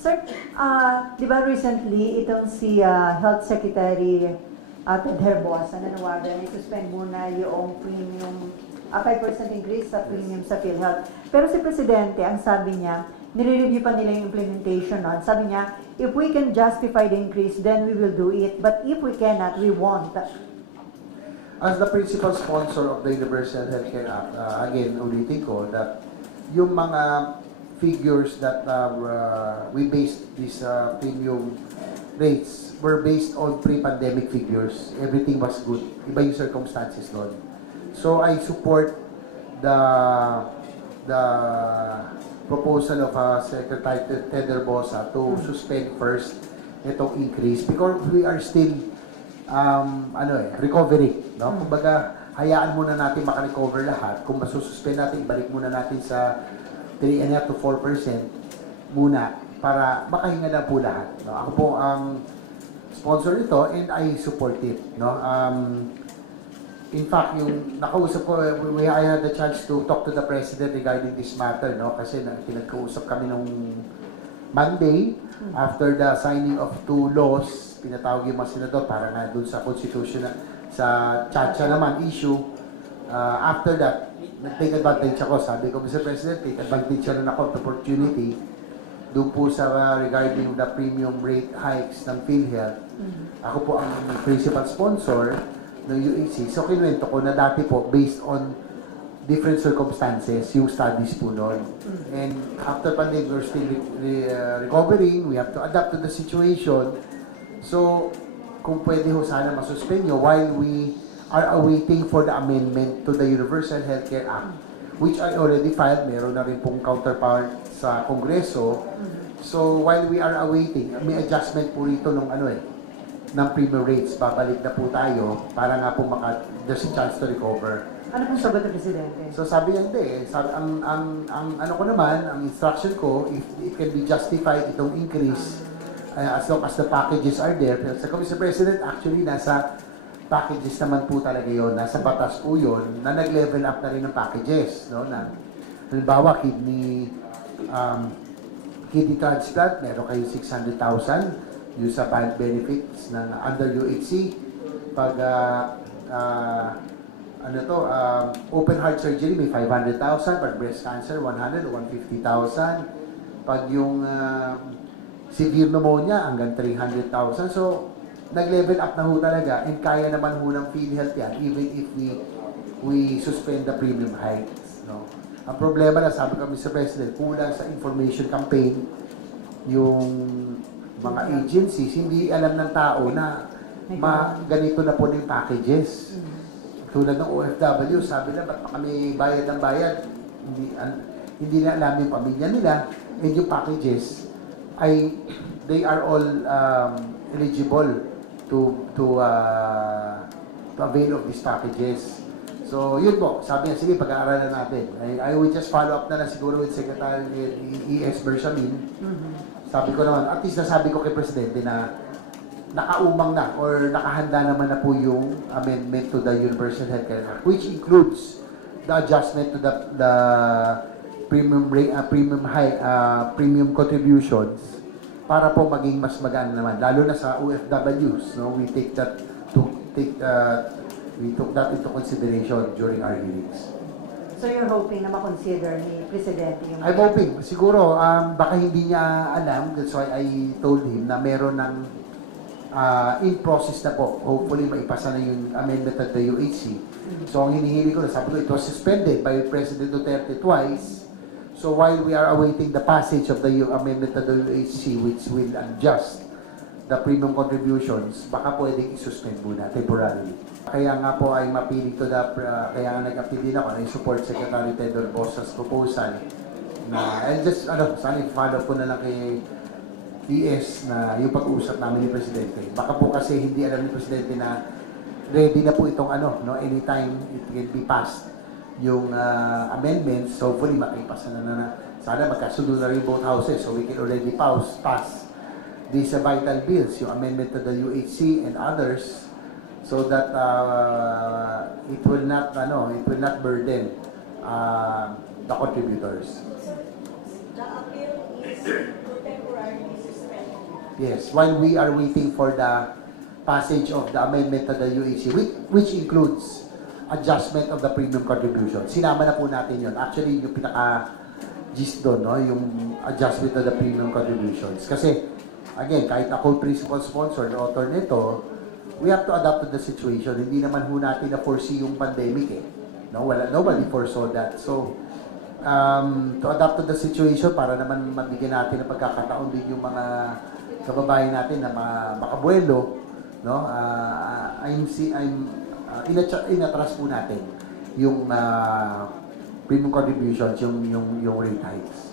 Sir, ah, di ba recently itong si ah, Health Secretary uh, Ted Herbosa nanawagan na suspend muna yung premium, ah, 5% increase sa premium sa PhilHealth. Pero si Presidente, ang sabi niya, nire-review pa nila yung implementation nun. Sabi niya, if we can justify the increase, then we will do it. But if we cannot, we won't. As the principal sponsor of the Universal Healthcare Act, uh, again, ulitin ko that yung mga figures that uh, uh, we based these uh, premium rates were based on pre-pandemic figures. Everything was good. Iba yung circumstances doon. So I support the the proposal of uh, Secretary Ted Herbosa to suspend first itong increase because we are still um, ano eh, recovery. No? Kumbaga, hayaan muna natin makarecover lahat. Kung masususpend natin, balik muna natin sa 3 and to 4% muna para makahinga na po lahat. No? Ako po ang sponsor nito and I support it. No? Um, in fact, yung nakausap ko, we, I had the chance to talk to the President regarding this matter, no? Kasi na, pinagkausap kami nung Monday, after the signing of two laws, pinatawag yung mga senador para nga dun sa constitution na, sa chacha naman issue. Uh, after that, nag-take advantage ako. Sabi ko, Mr. President, take advantage na ako of the opportunity doon po sa uh, regarding the premium rate hikes ng PhilHealth. Ako po ang principal sponsor ng UAC. So, kinuwento ko na dati po, based on different circumstances, yung studies po noon. And after pandemic, we're still re- re- uh, recovering. We have to adapt to the situation. So, kung pwede ho sana masuspend nyo while we are awaiting for the amendment to the Universal Healthcare Act, which I already filed. Meron na rin pong counterpart sa Kongreso. So, while we are awaiting, may adjustment po rito nung ano eh, ng premium rates. Babalik na po tayo para nga po maka, there's a chance to recover. Ano pong sagot ng Presidente? So sabi niya hindi eh. Sabi, ang, ang, ang ano ko naman, ang instruction ko, if it can be justified itong increase uh, as long as the packages are there. Pero sa Mr. President, actually nasa packages naman po talaga yon Nasa batas po yun na nag-level up na rin ng packages. No? Na, halimbawa, kidney, um, kidney transplant, meron kayo 600,000 yung sa benefits ng under UHC. Pag uh, uh, ano to, um, open heart surgery may 500,000, pag breast cancer 100 o 150,000. Pag yung um, severe pneumonia hanggang 300,000. So, nag-level up na ho talaga and kaya naman ho ng PhilHealth yan even if we we suspend the premium hikes. No? Ang problema na sabi ko Mr. President, kulang sa information campaign yung mga agencies, hindi alam ng tao na ma, ganito na po yung packages. Tulad ng OFW, sabi na, ba't pa kami bayad ng bayad? Hindi, an, hindi na alam yung pamilya nila. And yung packages, ay, they are all um, eligible to, to, uh, to avail of these packages. So, yun po. Sabi niya, sige, pag-aaralan natin. I, I will just follow up na lang siguro with Secretary E.S. Bersamin. Sabi ko naman, at least nasabi ko kay Presidente na nakaumang na or nakahanda naman na po yung amendment to the Universal Healthcare Act which includes the adjustment to the the premium rate uh, premium high uh, premium contributions para po maging mas magaan naman lalo na sa OFWs no we take that to take uh, we took that into consideration during our hearings So you're hoping na makonsider ni Presidente yung... I'm hoping siguro um, baka hindi niya alam that's why I told him na meron ng uh, in process na po. Hopefully, maipasa na yung amendment at the UHC. So, ang hinihili ko na, sabi ko, it was suspended by President Duterte twice. So, while we are awaiting the passage of the amendment at the UHC, which will adjust the premium contributions, baka pwedeng i-suspend muna temporarily. Kaya nga po ay mapiling to the, uh, kaya nga nag-appeal din ako na i-support Secretary Ted Bosa's proposal na, and just, ano, sana i-follow ko na lang kay ES na yung pag-uusap namin ni Presidente. Baka po kasi hindi alam ni Presidente na ready na po itong ano, no, anytime it can be passed yung uh, amendments. So hopefully makipasa na na, na sana magkasundo na rin both houses so we can already pass, pass these uh, vital bills, yung amendment to the UHC and others so that uh, it will not ano, it will not burden uh, the contributors. The appeal is temporarily Yes, while we are waiting for the passage of the amendment to the UAC, which, which includes adjustment of the premium contribution. Sinama na po natin yun. Actually, yung pinaka gist doon, no? yung adjustment of the premium contributions. Kasi, again, kahit ako principal sponsor, the author nito, we have to adapt to the situation. Hindi naman ho natin na-foresee yung pandemic eh. No, wala, nobody foresaw that. So, um, to adapt to the situation para naman mabigyan natin ng pagkakataon din yung mga kababayan natin na ma- makabuelo, no? Ah, I'm see I'm uh, inatras, inatras po natin yung ah, premium contributions, yung yung yung rate hikes.